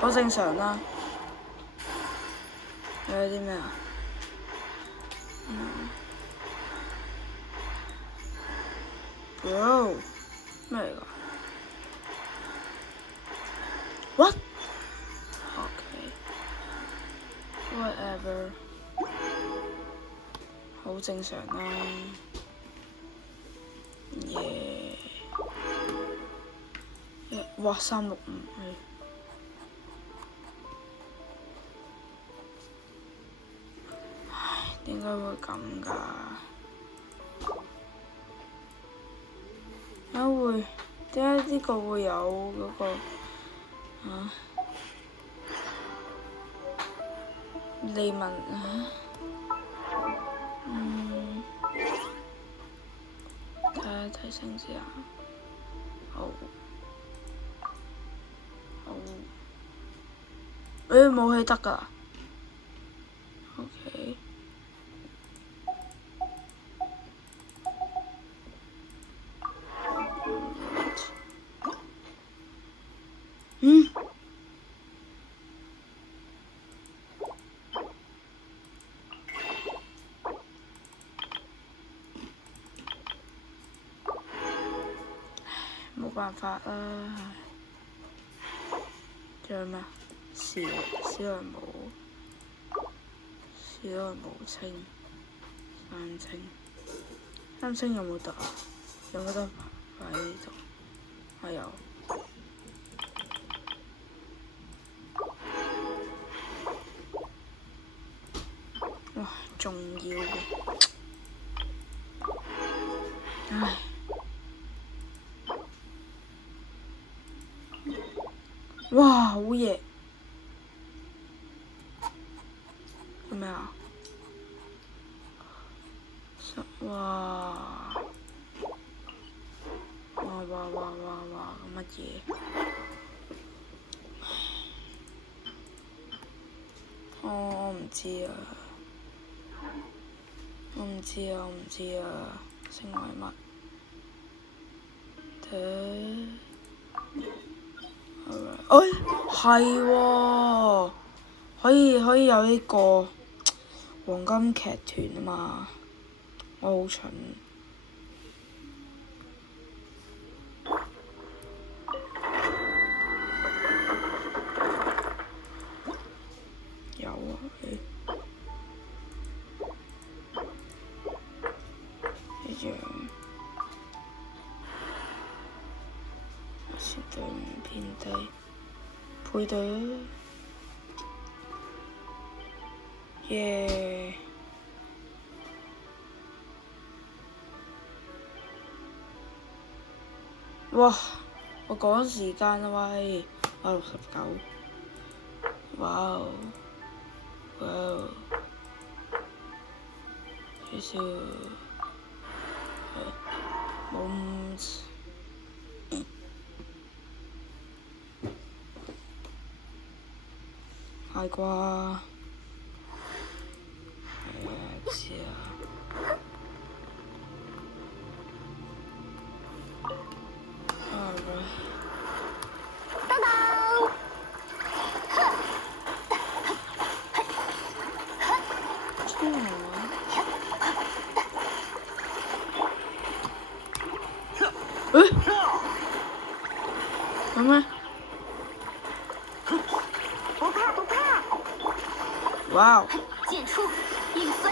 好正常啦。有啲咩啊？Bro，咩嚟㗎？What？OK，whatever，好正常啦。耶！哇，365，唉，點解會咁㗎？點解呢個會有嗰個利文睇下提醒先啊。武器得㗎。OK。冇辦法啦。仲有咩啊？史萊姆清三清有冇得啊？有冇得擺喺呢度？係有。哇，仲要嘅，唉。哇，好嘢！做咩啊？哇！乜嘢？我唔知啊！成為乜？係喎，可以有呢個黃金劇團啊嘛！我好蠢。有啊，一樣。設對唔偏低，配對。耶！哇！我趕時間啊喂，我69。哇哦！少少冇係啩？知啊。有咩？不怕！哇哦！剑出，影随。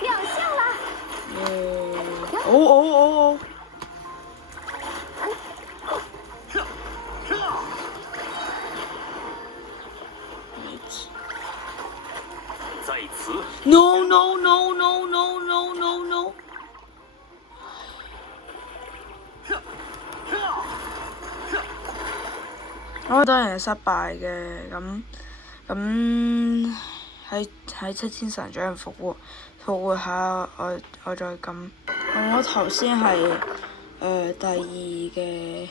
亮相啦！哦！在此。No！我當然係失敗嘅，咁喺七天神掌復活下，我再撳。我頭先係第2嘅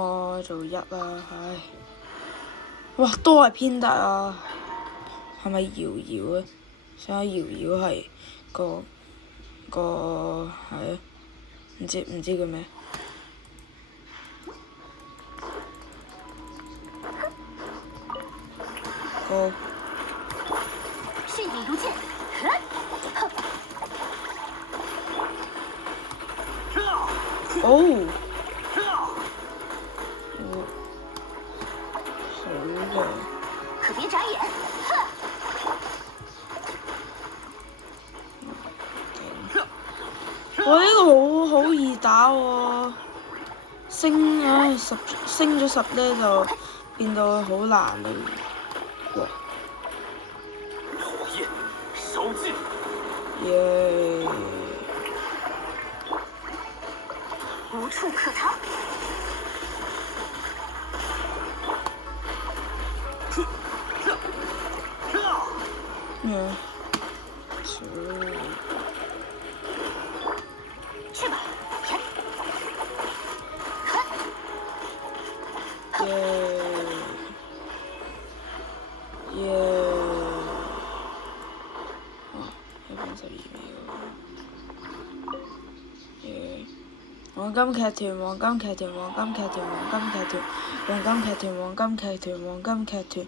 我做一啦，唉！哇，都係偏得啊！係咪瑤瑤啊？想下瑤瑤係個係啊？唔知叫咩？個迅影如箭，哦，好嘅。可別眨眼，我呢個好易打喎，升咗10呢就變到好難嘞喎。火焰燒盡，耶！無處可逃。咩？去吧，耶！1:12耶！黃金劇團，黃金劇團，黃金劇團，黃金劇團，黃金劇團，黃金劇團，黃金劇團，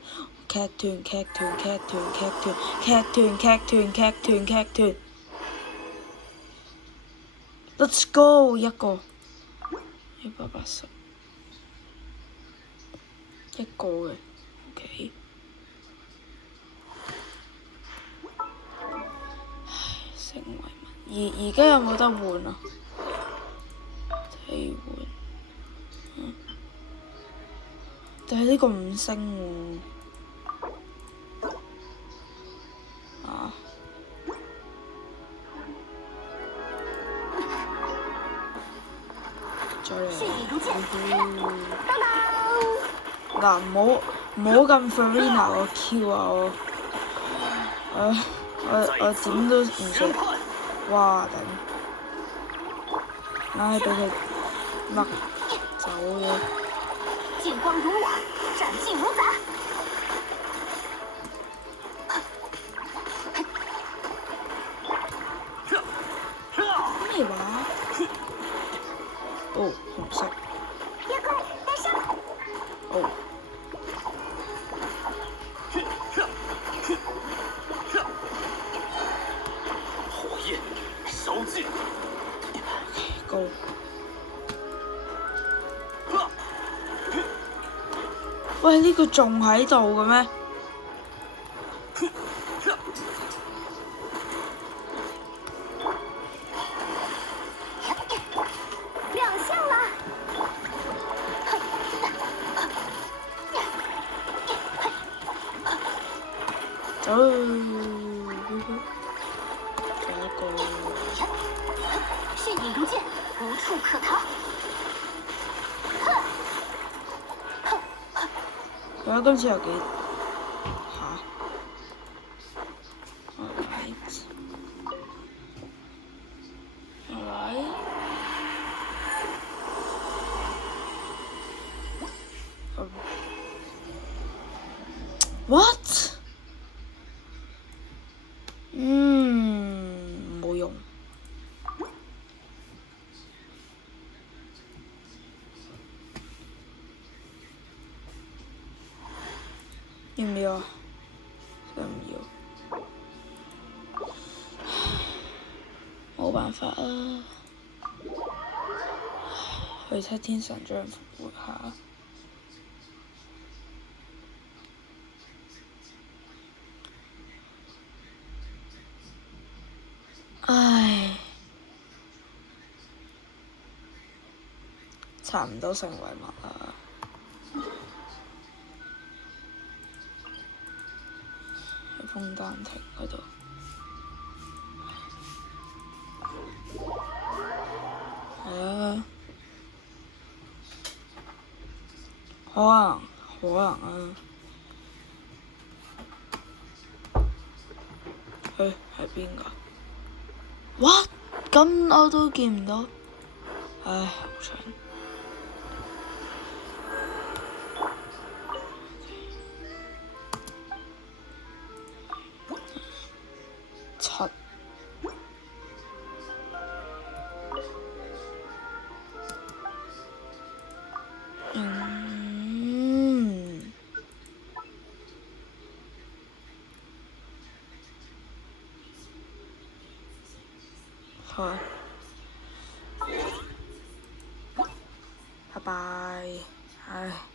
劇團劇團劇團劇團劇團劇團劇團劇團 ，Let's go 一個180一個嘅，OK。成為民，而家有冇得換啊？替換，但係呢個5星喎，啊！再嚟，嗱，唔好咁 Farina 個 Q 啊我點都唔想，哇頂！唉，俾佢甩走嘅。劍光如網，斬盡如雜。咩話？哦，紅色。別快，帶上。哦。火焰燒盡。高。喂，呢個仲喺度嘅咩？亮相啦！走，仲有一個。迅影如箭，無處可逃。今次有幾嚇？Alright. What？冇用。要唔要啊？想唔要？冇辦法啊！去七天神像復活下。唉，查唔到成為物啊！喺楓丹亭嗰度。係啊，可能啊。喺邊㗎 ？What？咁我都見唔到，唉，好慘。柒。好，拜拜，唉。